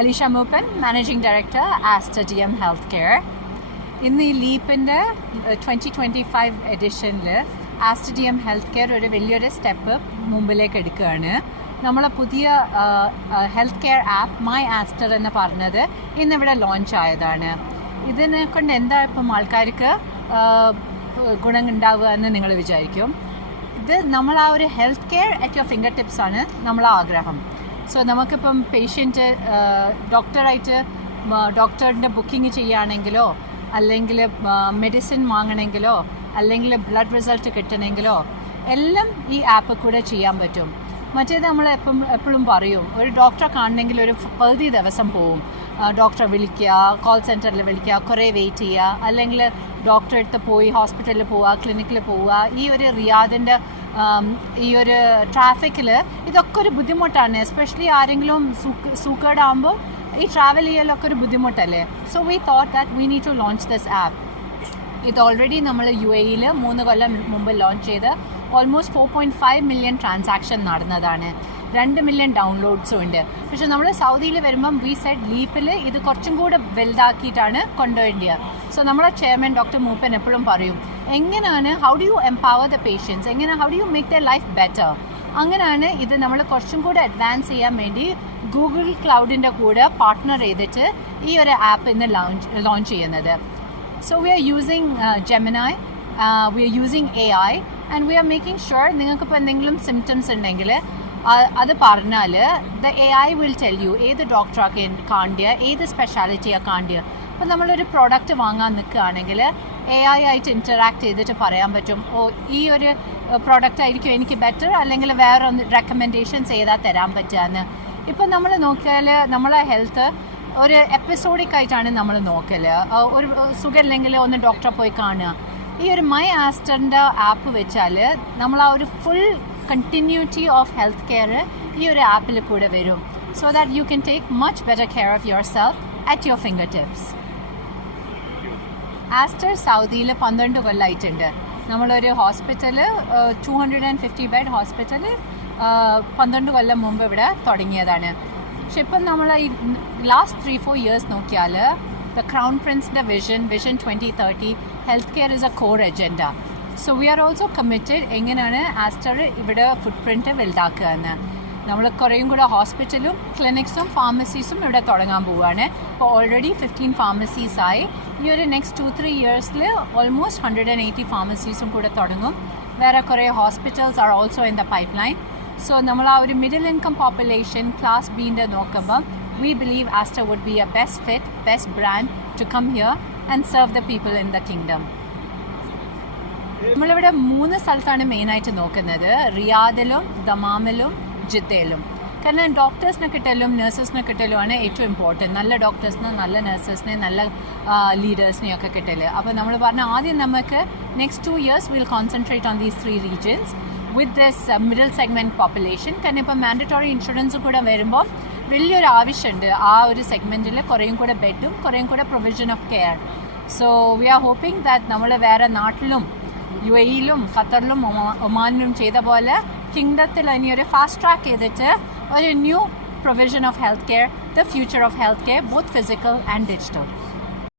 Alisha Moopen managing director Aster D M health care ഇന്ന് ഈ ലീപ്പിന്റെ twenty twenty five എഡിഷനിൽ Aster D M health care ഒരു വലിയൊരു step മുമ്പിലേക്ക് എടുക്കുകയാണ്. നമ്മളെ പുതിയ health care app my Aster എന്ന് പറഞ്ഞത് ഇന്നിവിടെ ലോഞ്ച് ആയതാണ്. ഇതിനെ കൊണ്ട് എന്താ ഇപ്പം ആൾക്കാർക്ക് ആ, ഗുണം ഉണ്ടാവുക എന്ന് നിങ്ങൾ വിചാരിക്കും. ഇത് നമ്മൾ ആ ഒരു health care at your finger tips ആണ് നമ്മളെ ആഗ്രഹം. സോ നമുക്കിപ്പം പേഷ്യന്റ് ഡോക്ടറായിട്ട് ഡോക്ടറിന്റെ ബുക്കിംഗ് ചെയ്യുകയാണെങ്കിലോ അല്ലെങ്കിൽ മെഡിസിൻ വാങ്ങണമെങ്കിലോ അല്ലെങ്കിൽ ബ്ലഡ് റിസൾട്ട് കിട്ടണമെങ്കിലോ എല്ലാം ഈ ആപ്പ് കൂടെ ചെയ്യാൻ പറ്റും. മറ്റേത് നമ്മൾ എപ്പം എപ്പോഴും പറയും ഒരു ഡോക്ടറെ കാണണമെങ്കിൽ ഒരു പകുതി ദിവസം പോവും. ഡോക്ടറെ വിളിക്കുക കോൾ സെന്ററിൽ വിളിക്കുക കുറേ വെയിറ്റ് ചെയ്യുക അല്ലെങ്കിൽ ഡോക്ടറെ അടുത്ത് പോയി ഹോസ്പിറ്റലിൽ പോവുക ക്ലിനിക്കിൽ പോവുക ഈ ഒരു റിയാദിന്റെ ഈ ഒരു ട്രാഫിക്കിൽ ഇതൊക്കെ ഒരു ബുദ്ധിമുട്ടാണ്. എസ്പെഷ്യലി ആരെങ്കിലും സൂക്കേടാകുമ്പോൾ ഈ ട്രാവൽ ചെയ്യലൊക്കെ ഒരു ബുദ്ധിമുട്ടല്ലേ? So we thought that we need to launch this app ഇത് ഓൾറെഡി നമ്മൾ യു എയിൽ മൂന്ന് കൊല്ലം മുമ്പ് ലോഞ്ച് ചെയ്ത് almost four point five million transaction നടന്നതാണ്. രണ്ട് മില്യൺ ഡൗൺലോഡ്സും ഉണ്ട്. പക്ഷെ നമ്മൾ സൗദിയിൽ വരുമ്പം വി സെഡ് ലീപ്പിൽ ഇത് കുറച്ചും കൂടെ വലുതാക്കിയിട്ടാണ് കൊണ്ടുവരേണ്ടത് സോ നമ്മളെ ചെയർമാൻ ഡോക്ടർ മൂപ്പൻ എപ്പോഴും പറയും എങ്ങനെയാണ് how do you empower the patients എങ്ങനെ how do you make the life better അങ്ങനെയാണ് ഇത് നമ്മൾ കുറച്ചും കൂടെ അഡ്വാൻസ് ചെയ്യാൻ വേണ്ടി ഗൂഗിൾ ക്ലൗഡിന്റെ കൂടെ പാർട്ട്ണർ ചെയ്തിട്ട് ഈ ഒരു ആപ്പ് ഇന്ന് ലോഞ്ച് ലോഞ്ച് ചെയ്യുന്നത്. So we are using Gemini we are using a using AI, we are making sure നിങ്ങൾക്ക് ഇപ്പോൾ എന്തെങ്കിലും സിംറ്റംസ് ഉണ്ടെങ്കിൽ അത് പറഞ്ഞാൽ the A I will tell you ഏത് ഡോക്ടറാണ് കാണ്ടിയ ഏത് സ്പെഷ്യാലിറ്റിയാണ് കാണ്ടിയ അപ്പോൾ നമ്മളൊരു പ്രോഡക്റ്റ് വാങ്ങാൻ നിൽക്കുകയാണെങ്കിൽ എ ഐ ആയിട്ട് ഇന്ററാക്ട് ചെയ്തിട്ട് പറയാൻ പറ്റും ഓ ഈ ഒരു പ്രോഡക്റ്റ് ആയിരിക്കും എനിക്ക് ബെറ്റർ അല്ലെങ്കിൽ വേറെ ഒന്ന് റെക്കമെൻഡേഷൻസ് ചെയ്താൽ തരാൻ പറ്റുകയെന്ന് ഇപ്പം നമ്മൾ നോക്കിയാൽ നമ്മളെ ഹെൽത്ത് ഒരു എപ്പിസോഡിക് ആയിട്ടാണ് നമ്മൾ നോക്കൽ ഒരു സുഖമില്ലെങ്കിൽ ഒന്ന് ഡോക്ടറെ പോയി കാണുക. ഈ ഒരു മൈ ആസ്റ്ററിന്റെ ആപ്പ് വെച്ചാൽ നമ്മൾ ആ ഒരു full continuity of health care ഈ ഒരു ആപ്പിൽ കൂടെ വരും. So that you can take much better care of your self at your finger tips Aster സൗദിയിൽ പന്ത്രണ്ട് കൊല്ലമായിട്ടുണ്ട് നമ്മളൊരു hospital two hundred and fifty bed hospital പന്ത്രണ്ട് കൊല്ലം മുമ്പ് ഇവിടെ തുടങ്ങിയതാണ്. പക്ഷെ ഇപ്പം നമ്മൾ ഈ ലാസ്റ്റ് ത്രീ ഫോർ ഇയേഴ്സ് നോക്കിയാൽ the Crown Prince, vision Vision, twenty thirty health care is a core so we are also committed എങ്ങനെയാണ് ആസ്റ്റർ ഇവിടെ ഫുട് പ്രിന്റ് വലുതാക്കുക എന്ന് നമ്മൾ കുറേയും കൂടെ ഹോസ്പിറ്റലും ക്ലിനിക്സും ഫാർമസീസും ഇവിടെ തുടങ്ങാൻ പോവുകയാണ്. ഇപ്പോൾ ഓൾറെഡി ഫിഫ്റ്റീൻ ഫാർമസീസായി ഈ ഒരു നെക്സ്റ്റ് ടു ത്രീ ഇയേഴ്സിൽ ഓൾമോസ്റ്റ് ഹൺഡ്രഡ് ആൻഡ് എയ്റ്റി ഫാർമസീസും കൂടെ തുടങ്ങും. വേറെ കുറേ hospitals are also in the pipe line so നമ്മൾ ആ ഒരു മിഡിൽ ഇൻകം പോപ്പുലേഷൻ ക്ലാസ് ബീന്റെ നോക്കുമ്പോൾ we believe Aster would be a best fit best brand to come here and serve the people in the kingdom നമ്മളിവിടെ മൂന്ന് സ്ഥലത്താണ് മെയിനായിട്ട് നോക്കുന്നത്. റിയാദിലും ദമാമിലും ജിദ്ദയിലും. കാരണം ഡോക്ടേഴ്സിനെ കിട്ടലും നഴ്സസിനെ കിട്ടലും ആണ് ഏറ്റവും ഇമ്പോർട്ടന്റ് നല്ല ഡോക്ടേഴ്സിനെ നല്ല നഴ്സസിനെ നല്ല ലീഡേഴ്സിനെ ഒക്കെ കിട്ടൽ. അപ്പോൾ നമ്മൾ പറഞ്ഞ ആദ്യം നമുക്ക് next two years will concentrate on these three regions with this middle segment population കാരണം ഇപ്പോൾ മാൻഡറ്റോറി ഇൻഷുറൻസ് കൂടെ വരുമ്പോൾ വലിയൊരു ആവശ്യമുണ്ട് ആ ഒരു സെഗ്മെന്റിൽ കുറേയും കൂടെ ബെഡും കുറേയും കൂടെ provision of care so we are hoping that നമ്മൾ വേറെ നാട്ടിലും യു എയിലും ഖത്തറിലും ഒമാ- ഒമാനിലും ചെയ്ത പോലെ കിങ്ഡത്തിൽ ഇനി ഒരു ഫാസ്റ്റ് ട്രാക്ക് ചെയ്തിട്ട് ഒരു new provision of health care the future of health care both physical and digital